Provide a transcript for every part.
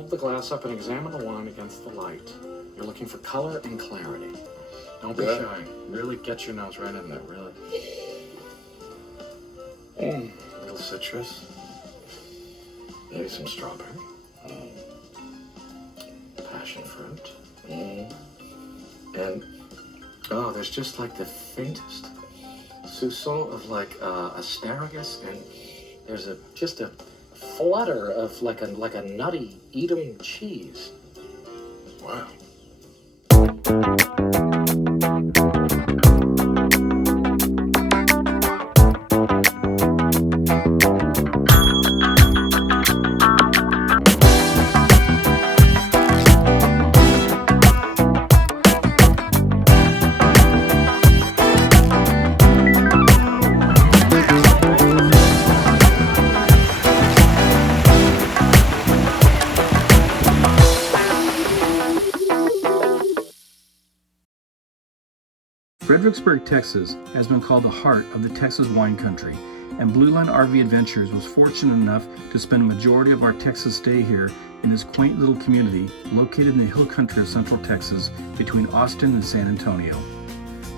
hold the glass up and examine the wine against the light. You're looking for color and clarity. Don't be shy. Really get your nose right in there, really. A little citrus. Maybe some strawberry. Passion fruit. And, oh, there's just like the faintest soupçon of like asparagus, and there's just a flutter of like a nutty Edam cheese. Wow. Fredericksburg, Texas has been called the heart of the Texas wine country, and Blue Line RV Adventures was fortunate enough to spend a majority of our Texas stay here in this quaint little community located in the hill country of Central Texas between Austin and San Antonio.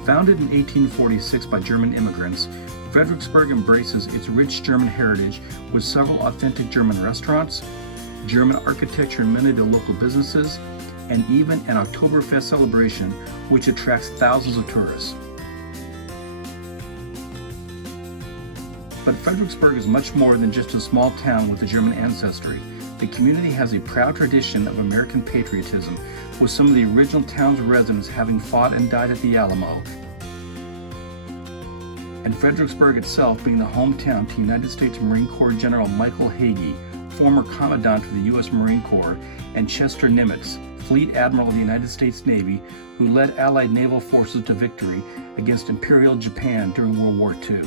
Founded in 1846 by German immigrants, Fredericksburg embraces its rich German heritage with several authentic German restaurants, German architecture in many of the local businesses, and even an Oktoberfest celebration which attracts thousands of tourists. But Fredericksburg is much more than just a small town with a German ancestry. The community has a proud tradition of American patriotism, with some of the original town's residents having fought and died at the Alamo, and Fredericksburg itself being the hometown to United States Marine Corps General Michael Hagee, former Commandant of the U.S. Marine Corps, and Chester Nimitz, Fleet Admiral of the United States Navy, who led Allied naval forces to victory against Imperial Japan during World War II.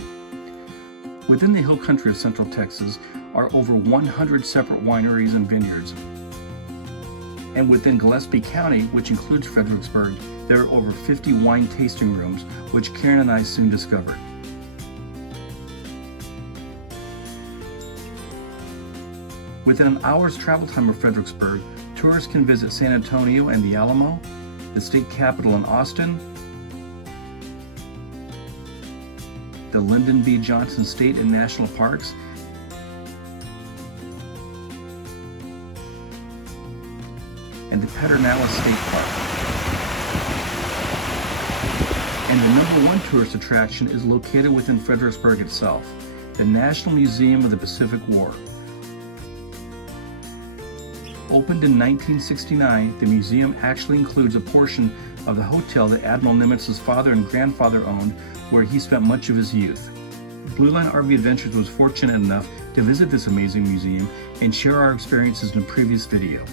Within the hill country of Central Texas are over 100 separate wineries and vineyards. And within Gillespie County, which includes Fredericksburg, there are over 50 wine tasting rooms, which Karen and I soon discovered. Within an hour's travel time of Fredericksburg, tourists can visit San Antonio and the Alamo, the state capitol in Austin, the Lyndon B. Johnson State and National Parks, and the Pedernales State Park. And the number one tourist attraction is located within Fredericksburg itself, the National Museum of the Pacific War. Opened in 1969, the museum actually includes a portion of the hotel that Admiral Nimitz's father and grandfather owned, where he spent much of his youth. Blue Line RV Adventures was fortunate enough to visit this amazing museum and share our experiences in a previous video.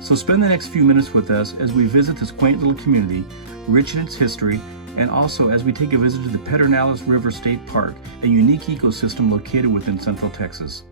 So spend the next few minutes with us as we visit this quaint little community, rich in its history, and also as we take a visit to the Pedernales River State Park, a unique ecosystem located within Central Texas.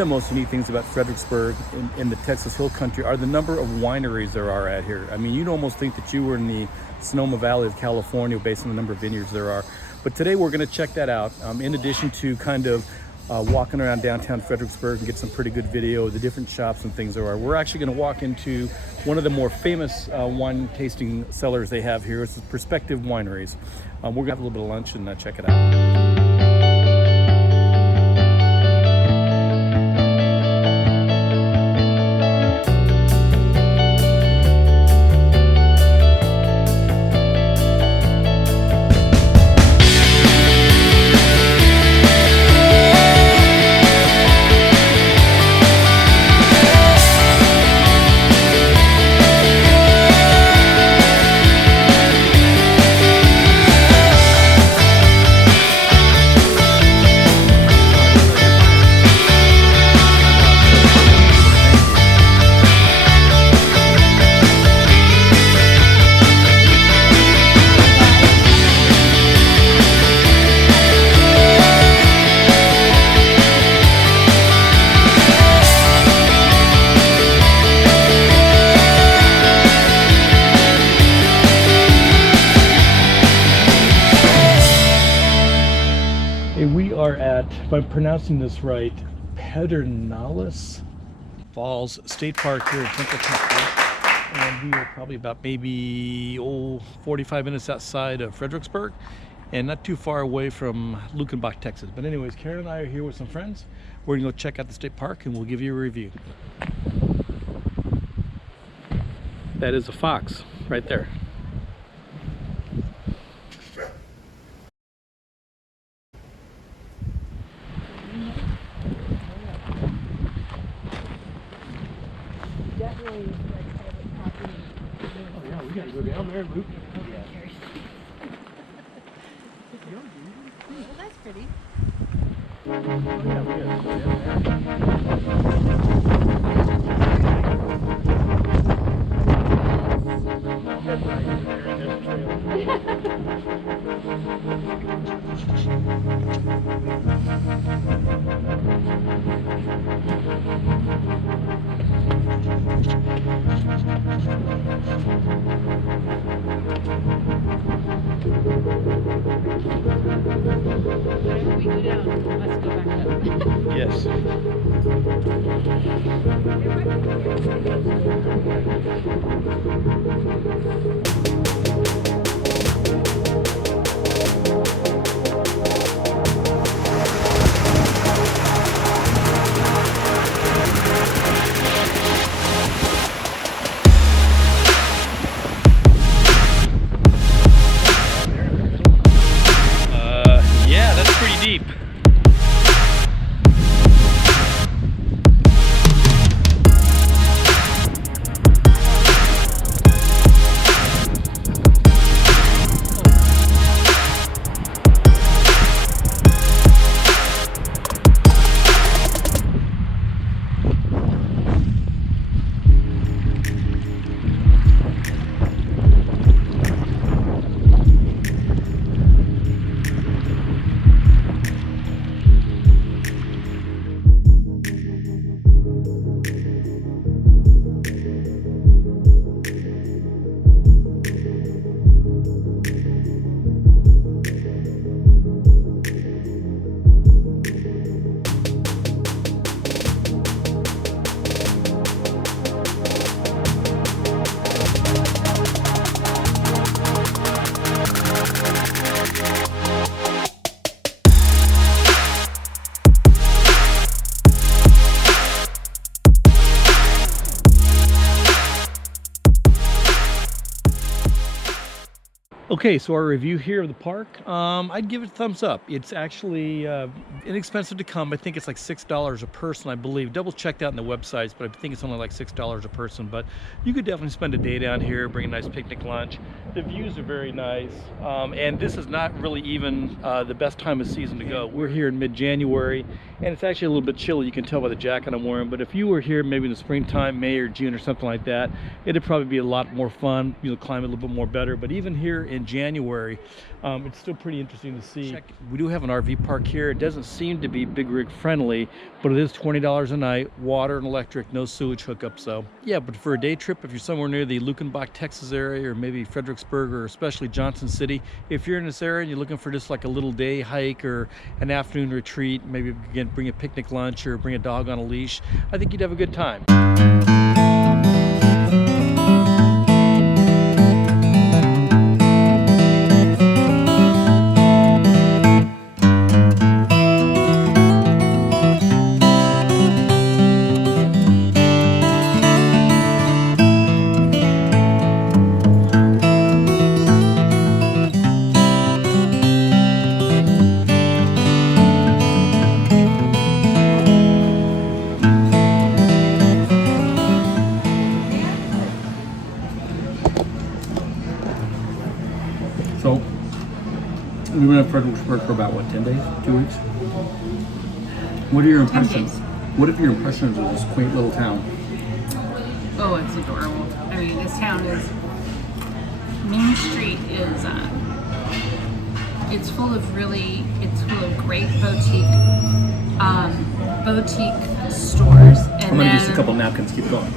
the most unique things about Fredericksburg in the Texas Hill Country are the number of wineries there are at here. I mean, you'd almost think that you were in the Sonoma Valley of California based on the number of vineyards there are. But today we're going to check that out. In addition to kind of walking around downtown Fredericksburg and get some pretty good video of the different shops and things there are. We're actually going to walk into one of the more famous wine tasting cellars they have here. It's the Perspective Wineries. We're going to have a little bit of lunch and check it out. We are at, if I'm pronouncing this right, Pedernales Falls State Park here in Central Texas. And we are probably about maybe 45 minutes outside of Fredericksburg and not too far away from Lukenbach, Texas. But anyways, Karen and I are here with some friends. We're gonna go check out the state park and we'll give you a review. That is a fox right there. Oh yeah, we gotta go down there and loop. Well, that's pretty. Oh yeah, we gotta go down there. Whenever we go down, let's go back up. Yes. Yeah, that's pretty deep. Okay, so our review here of the park, I'd give it a thumbs up. It's actually inexpensive to come. I think it's like $6 a person, I believe. Double check that on the websites, but I think it's only like $6 a person. But you could definitely spend a day down here, bring a nice picnic lunch. The views are very nice, and this is not really even the best time of season to go. We're here in mid-January, and it's actually a little bit chilly. You can tell by the jacket I'm wearing. But if you were here maybe in the springtime, May or June or something like that, it'd probably be a lot more fun. You'll climb a little bit more better. But even here in January, it's still pretty interesting to see. We do have an RV park here. It doesn't seem to be big rig friendly, but it is $20 a night, water and electric, no sewage hookup. So yeah, but for a day trip, if you're somewhere near the Lukenbach, Texas area, or maybe Fredericksburg, or especially Johnson City, if you're in this area and you're looking for just like a little day hike or an afternoon retreat, maybe again bring a picnic lunch or bring a dog on a leash, I think you'd have a good time. So we went to Fredericksburg for about, what, 10 days? 2 weeks? What are your 10 impressions? days. What are your impressions of this quaint little town? Oh, it's adorable. I mean, this town is, Main Street is, it's full of great boutique stores. And I'm gonna use a couple napkins, keep going.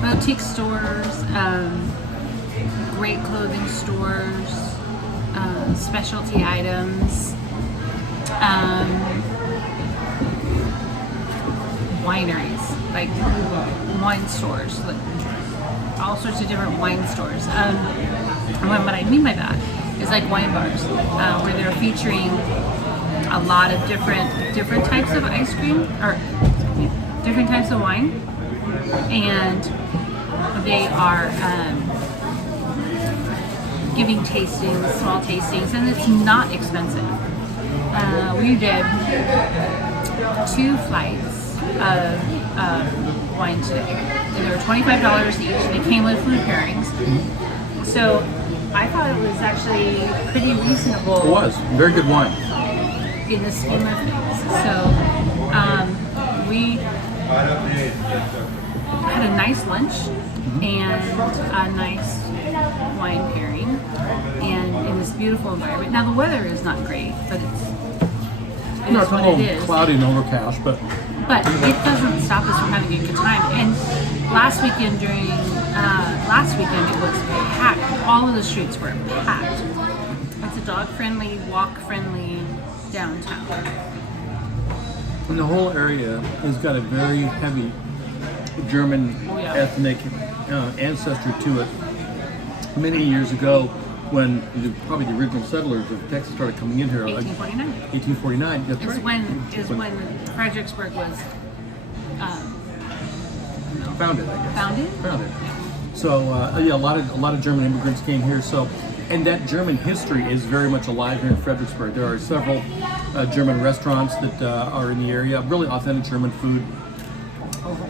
Boutique stores, great clothing stores, specialty items, wineries, like wine stores, like all sorts of different wine stores. And what I mean by that is like wine bars, where they're featuring a lot of different types of ice cream, or different types of wine, and they are giving tastings, small tastings, and it's not expensive. We did 2 flights of wine today, and they were $25 each. They came with food pairings, so I thought it was actually pretty reasonable. It was very good wine. In the scheme of things. So we had a nice lunch and a nice wine pairing, and in this beautiful environment. Now the weather is not great, but it is what it is. Cloudy and overcast, but it doesn't stop us from having a good time. And last weekend it was packed. All of the streets were packed. It's a dog-friendly, walk-friendly downtown. and the whole area has got a very heavy German ethnic ancestry to it. Many years ago, when probably the original settlers of Texas started coming in here, 1849. 1849. That's right. Is when Fredericksburg was founded, I guess. founded. So yeah, a lot of German immigrants came here. So, and that German history is very much alive here in Fredericksburg. There are several German restaurants that are in the area. Really authentic German food.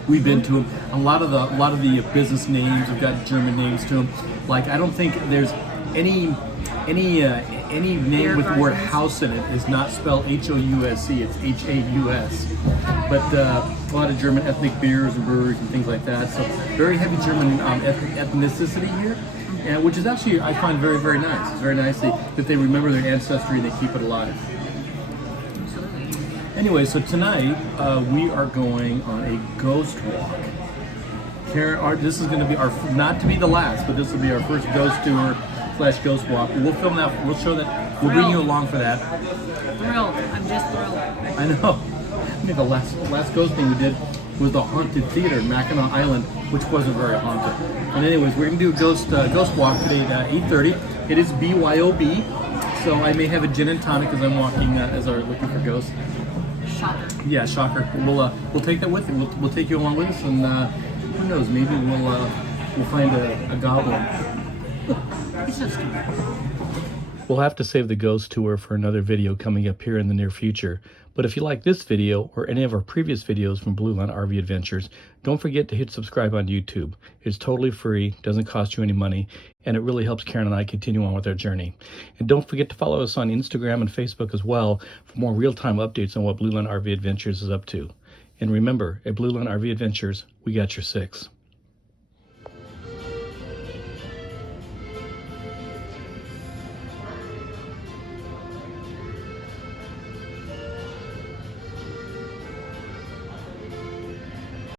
We've been to them. A lot of the business names have got German names to them. Like, I don't think there's any name with the word house in it is not spelled H-O-U-S-E. It's H-A-U-S. But a lot of German ethnic beers and breweries and things like that. So very heavy German ethnicity here, and which is actually, I find, very, very nice. It's very nice that they remember their ancestry and they keep it alive. Absolutely. Anyway, so tonight we are going on a ghost walk. Karen, this is going to be our, not to be the last, but this will be our first ghost tour / ghost walk. We'll film that. We'll show that. We'll bring you along for that. Thrilled. I'm just thrilled. I know. I mean, the last ghost thing we did was the haunted theater in Mackinac Island, which wasn't very haunted. And anyways, we're gonna do a ghost walk today at 8:30. It is BYOB, so I may have a gin and tonic as I'm walking, as I'm looking for ghosts. Shocker. Yeah, shocker. We'll take that with you. We'll take you along with us, and who knows? Maybe we'll find a goblin. It's just We'll have to save the ghost tour for another video coming up here in the near future. But if you like this video or any of our previous videos from Blue Line RV Adventures, don't forget to hit subscribe on YouTube. It's totally free, doesn't cost you any money, and it really helps Karen and I continue on with our journey. And don't forget to follow us on Instagram and Facebook as well for more real-time updates on what Blue Line RV Adventures is up to. And remember, at Blue Line RV Adventures, we got your 6.